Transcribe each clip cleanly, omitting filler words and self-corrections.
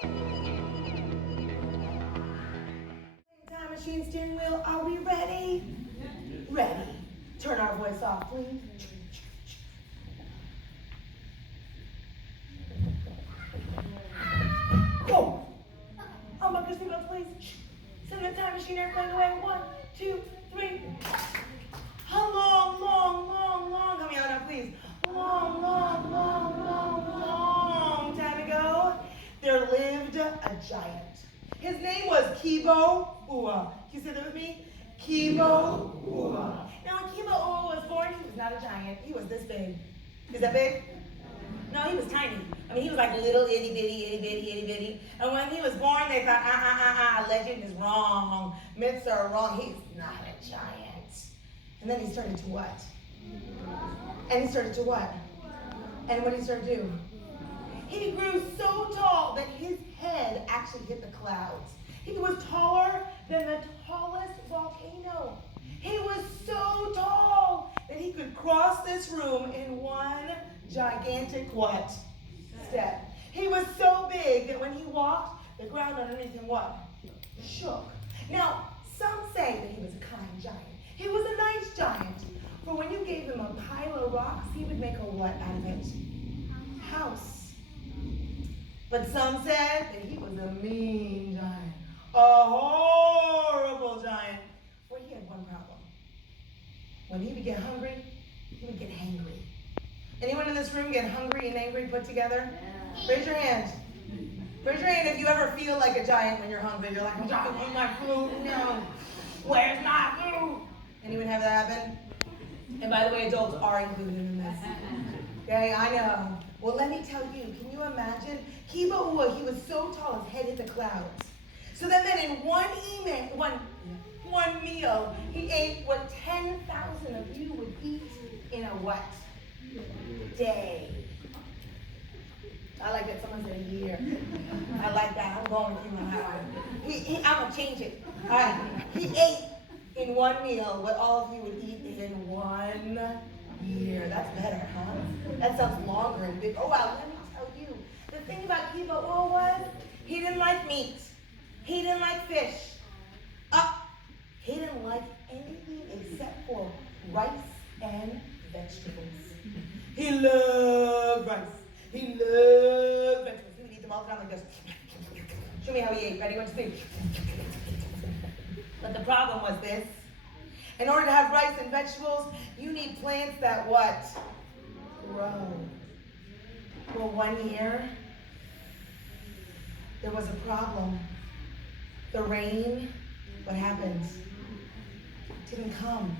Time machine steering wheel, are we ready? Ready. Turn our voice off, please. Go. Unbuckle your seatbelts, please. Send the time machine airplane away. 1, 2, 3. How long, help me out now, please. Long time ago, there lived a giant. His name was Kibo Ua. Can you say that with me? Kibo Ua. Now, when Kibo Ua was born, he was not a giant. He was this big. Is that big? No, he was tiny. I mean, he was like little itty bitty. And when he was born, they thought, legend is wrong. Myths are wrong. He's not a giant. And then he started to what? And he started to what? And what did he start to do? He grew so tall that his head actually hit the clouds. He was taller than the tallest volcano. He was so tall that he could cross this room in one gigantic what? Step. He was so big that when he walked, the ground underneath him what? Shook. Now, some say that he was a kind giant. He was a nice giant. For when you gave him a pile of rocks, he would make a what out of it? House. But some said that he was a mean giant. A horrible giant. Well, he had one problem. When he would get hungry, he would get hangry. Anyone in this room get hungry and angry put together? Yeah. Raise your hand. Raise your hand if you ever feel like a giant when you're hungry. You're like, I want my food. No. Where's my food? Anyone have that happen? And by the way, adults are included in this. Okay, I know. Well, let me tell you, can you imagine? Kiba Ua, he was so tall, his head hit the clouds. So that meant in one meal, he ate what 10,000 of you would eat in a what? Day. I like that someone said a year. I like that. I'm going with you on that one. I'm going to change it. All right. He ate in one meal what all of you would eat in 1 year. That's better, huh? That sounds longer and big. Oh, wow. Let me tell you. The thing about Kiba Ua was he didn't like meat. He didn't like fish. He didn't like anything except for rice and vegetables. He loved rice. He loved vegetables. He would eat them all the time like this. Show me how he ate. Ready? What to see? But the problem was this. In order to have rice and vegetables, you need plants that what? Grow. Well, 1 year, there was a problem. The rain, what happened? Didn't come.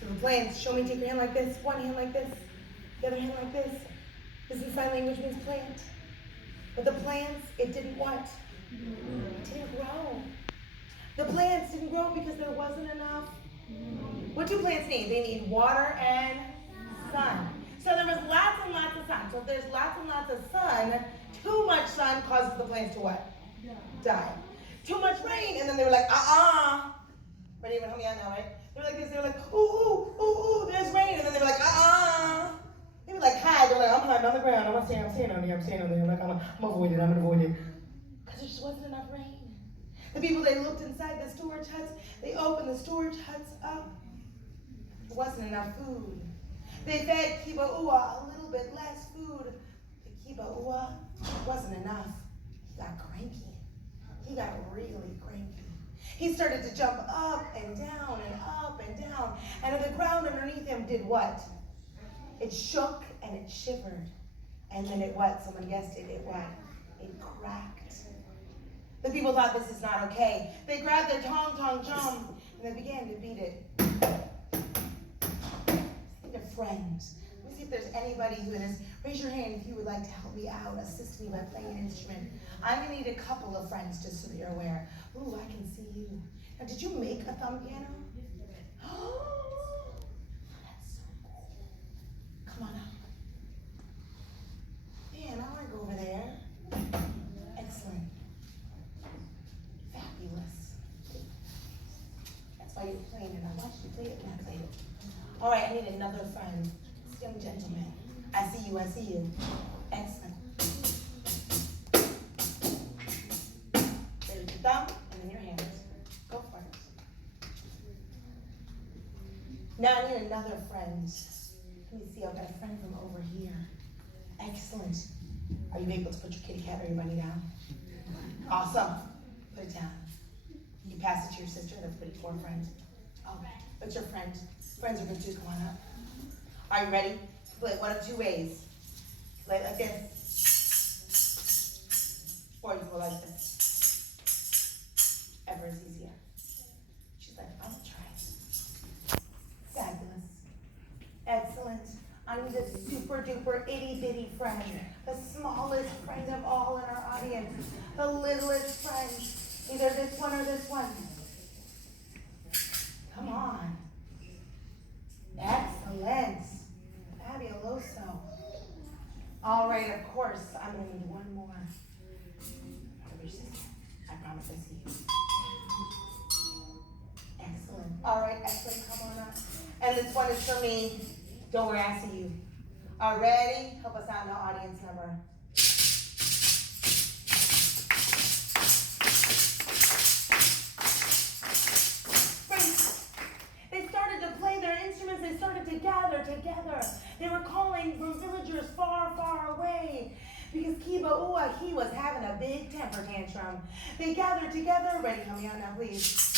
So the plants, show me, take your hand like this, one hand like this, the other hand like this. This in sign language means plant. But the plants, it didn't what? It didn't grow. The plants didn't grow because there wasn't enough. What do plants need? They need water and sun. So there was lots and lots of sun. So if there's lots and lots of sun, too much sun causes the plants to what? Die. Too much rain, and then they were like, Ready, everyone, help me out now, right? They were like this, they were like, ooh, there's rain, and then they were like, They were like, hide, they were like, I'm hiding on the ground, I'm staying on here, I'm staying on there, like, I'm gonna avoid it. Because there just wasn't enough rain. The people, they looked inside the storage huts, they opened the storage huts up. There wasn't enough food. They fed Kiba Ua a little bit less food. But Kiba Ua wasn't enough. He got cranky. He got really cranky. He started to jump up and down and up and down. And the ground underneath him did what? It shook and it shivered. And then it what? Someone guessed it. It what? It cracked. The people thought this is not okay. They grabbed their tong, and they began to beat it. They're friends. Let me see if there's anybody who is. Raise your hand if you would like to help me out, assist me by playing an instrument. I'm gonna need a couple of friends just so that you're aware. Ooh, I can see you. Now, did you make a thumb piano? Oh, that's so cool. Come on up. Man, I wanna go over there. Excellent. Fabulous. That's why you're playing it. I watched you play it and I played it. All right, I need another friend. This young gentleman. I see you. Excellent. Now I need another friend. Let me see, I've got a friend from over here. Excellent. Are you able to put your kitty cat or your bunny down? Awesome. Put it down. You pass it to your sister. That's pretty poor friend. Oh, what's your friend? Friends are good too. Come on up. Are you ready? Play it one of two ways. Play it like this. Or you go like this. Ever is easier. She's like, I'm gonna try it. Fabulous. Excellent. I'm the super duper itty bitty friend. The smallest friend of all in our audience. The littlest friend. Either this one or this one. Come on. Excellent. Fabuloso. All right, of course, I'm going to need one more. I promise I see you. Excellent. All right, excellent. Come on up. And this one is for me. Don't worry, I see you. All ready? Help us out in the audience number. They started to play their instruments. They started to gather together. They were calling from villagers far, far away because Kiba, he was having a big temper tantrum. They gathered together. Ready? Help me out now, please.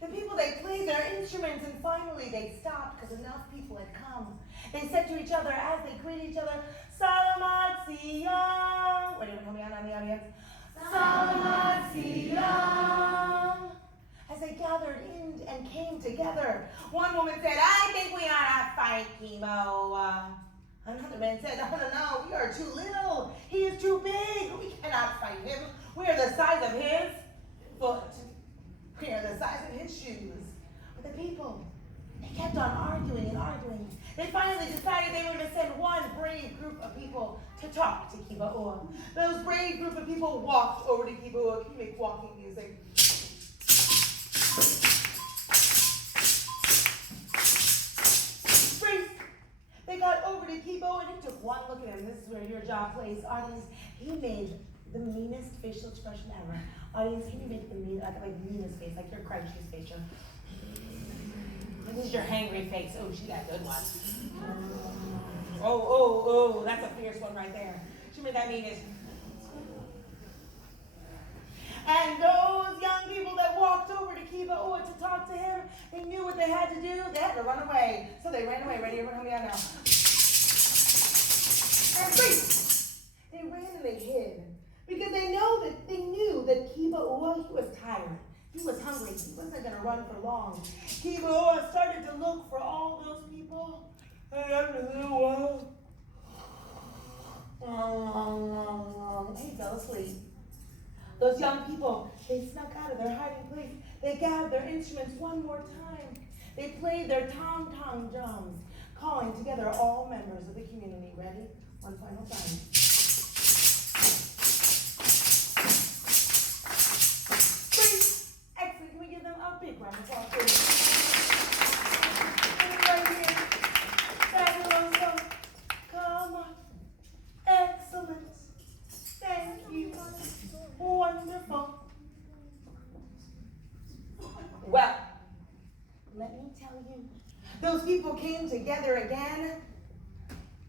The people, they played their instruments, and finally they stopped because enough people had come. They said to each other as they greeted each other, Salamat siyang. Wait, help me out on the audience. Salamat siyang. As they gathered in and came together, one woman said, I think we ought to fight Chemo. Another man said, no, we are too little. He is too big. We cannot fight him. We are the size of his foot. We are the size of his shoes. But the people, they kept on arguing and arguing. They finally decided they were going to send one brave group of people to talk to Kibaua. Those brave group of people walked over to Kibaua. Can you make walking music? They got over to Kibo and he took one look at him. This is where your jaw plays. Audience, he made the meanest facial expression ever. Audience, can you make the meanest face, like your crunchiest face? This is your hangry face. Oh, she got a good one. Oh, that's a fierce one right there. She made that meanest. And those young people that walked over to Kiba to talk to him, they knew what they had to do. They had to run away. So they ran away. Ready? Everyone help me out now. And freeze! They ran and they hid. Because they knew that Kiba, he was tired. He was hungry. He wasn't going to run for long. Kiba started to look for all those people. And after a little while, he fell asleep. Those young people, they snuck out of their hiding place. They gathered their instruments one more time. They played their tom-tom drums, calling together all members of the community. Ready? One final time. Excellent. Can we give them a big round of applause, please? Right here. Fabulous. Come on. Excellent. Thank you. Wonderful. Well, let me tell you, those people came together again,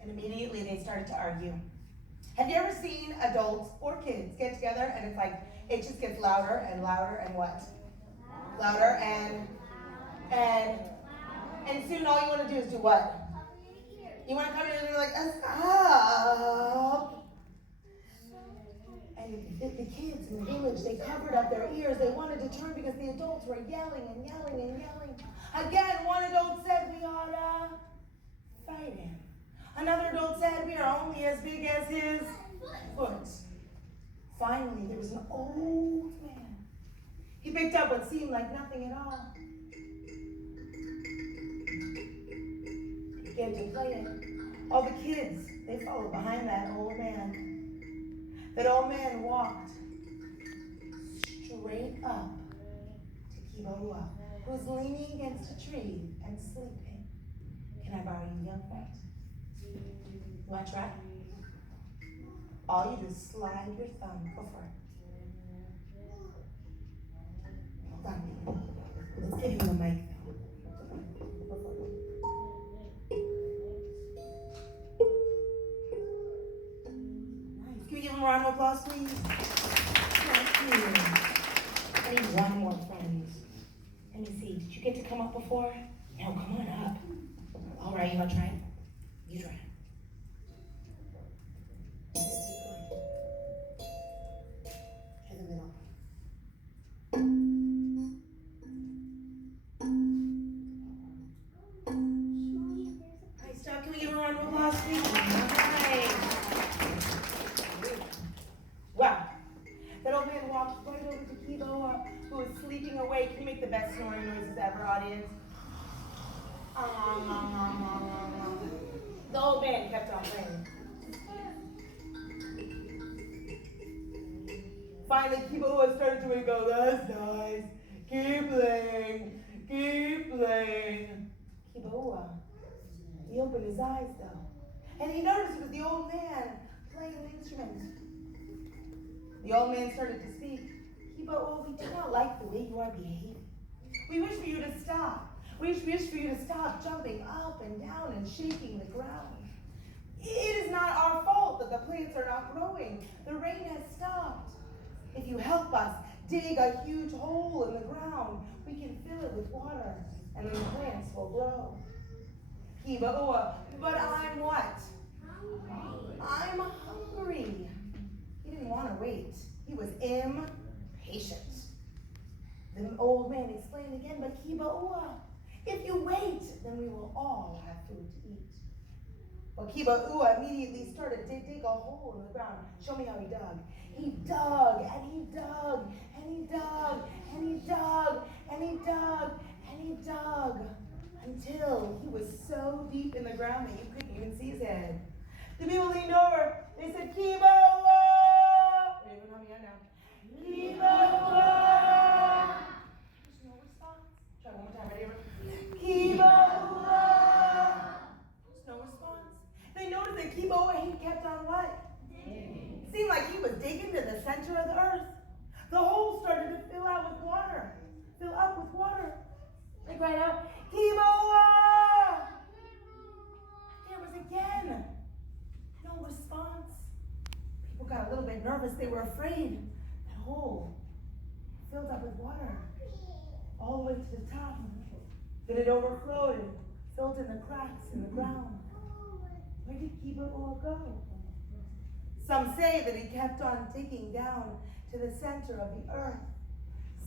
and immediately they started to argue. Have you ever seen adults or kids get together and it's like, it just gets louder and louder and what? Louder and soon all you want to do is do what? You want to come in and you're like, stop. And the kids in the village, they covered up their ears. They wanted to turn because the adults were yelling and yelling and yelling. Again, one adult said, we ought to fight him. Another adult said, we are only as big as his foot. Finally, there was an old man. He picked up what seemed like nothing at all. He began to play it. All the kids, they followed behind that old man. That old man walked straight up to Kibaua, who's leaning against a tree and sleeping. Can I borrow you, young friend? You want to try? All you do is slide your thumb. Go for it. Fine. Let's give him the mic. Nice. Can we give him a round of applause, please? Thank you. I need one more friend. Let me see. Did you get to come up before? No, come on up. All right, you want to try it? You try it. In the middle. Nice job. Can we give a round of applause, please? All right. Wow. That old man walked right over to Kibo, who was sleeping away. Can you make the best snoring noises ever, audience? The old man kept on playing. Finally, Kibo started to go, that's nice. Keep playing. Keep playing. Kibo, he opened his eyes though. And he noticed it was the old man playing an instrument. The old man started to speak. Kibo, we do not like the way you are behaving. We wish for you to stop. We wish for you to stop jumping up and down and shaking the ground. It is not our fault that the plants are not growing. The rain has stopped. If you help us dig a huge hole in the ground, we can fill it with water, and then the plants will grow. Kiba, but I'm what? I'm hungry. He didn't want to wait. He was impatient. The old man explained again, but Kiba, if you wait, then we will all have food to eat. Well, Kiba immediately started to dig a hole in the ground. Show me how he dug. He dug, and he dug, and he dug, and he dug, and he dug, and he dug, until he was so deep in the ground that you couldn't even see his head. The people leaned over. They said, Kiba! Wait, everyone help me out now. Kiba! There's no response. Try one more time. Ready? Kiba! There's no response. They noticed that Kiba, he kept on what? Digging. It seemed like he was digging to the center of the earth. The hole started to fill out with water. Fill up with water. They cried out, Kiba! There was again no response. People got a little bit nervous. They were afraid. That hole filled up with water all the way to the top. Then it overflowed and filled in the cracks in the ground. Where did Kiba go? Some say that he kept on digging down to the center of the earth.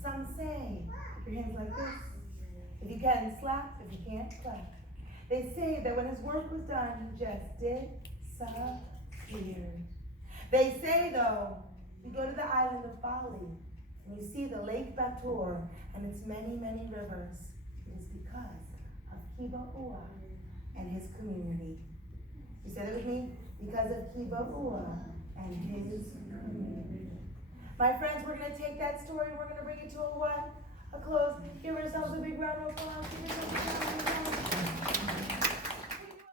Some say, put your hands like this. If you can, slap. If you can't, clap. They say that when his work was done, he just disappeared. They say, though, you go to the island of Bali, and you see the Lake Batur and its many, many rivers. It is because of Kiba and his community. You said it with me? Because of Kiba and his community. My friends, we're going to take that story, we're going to bring it to a what? A close. Give ourselves a big round of applause. Give yourselves a round of applause.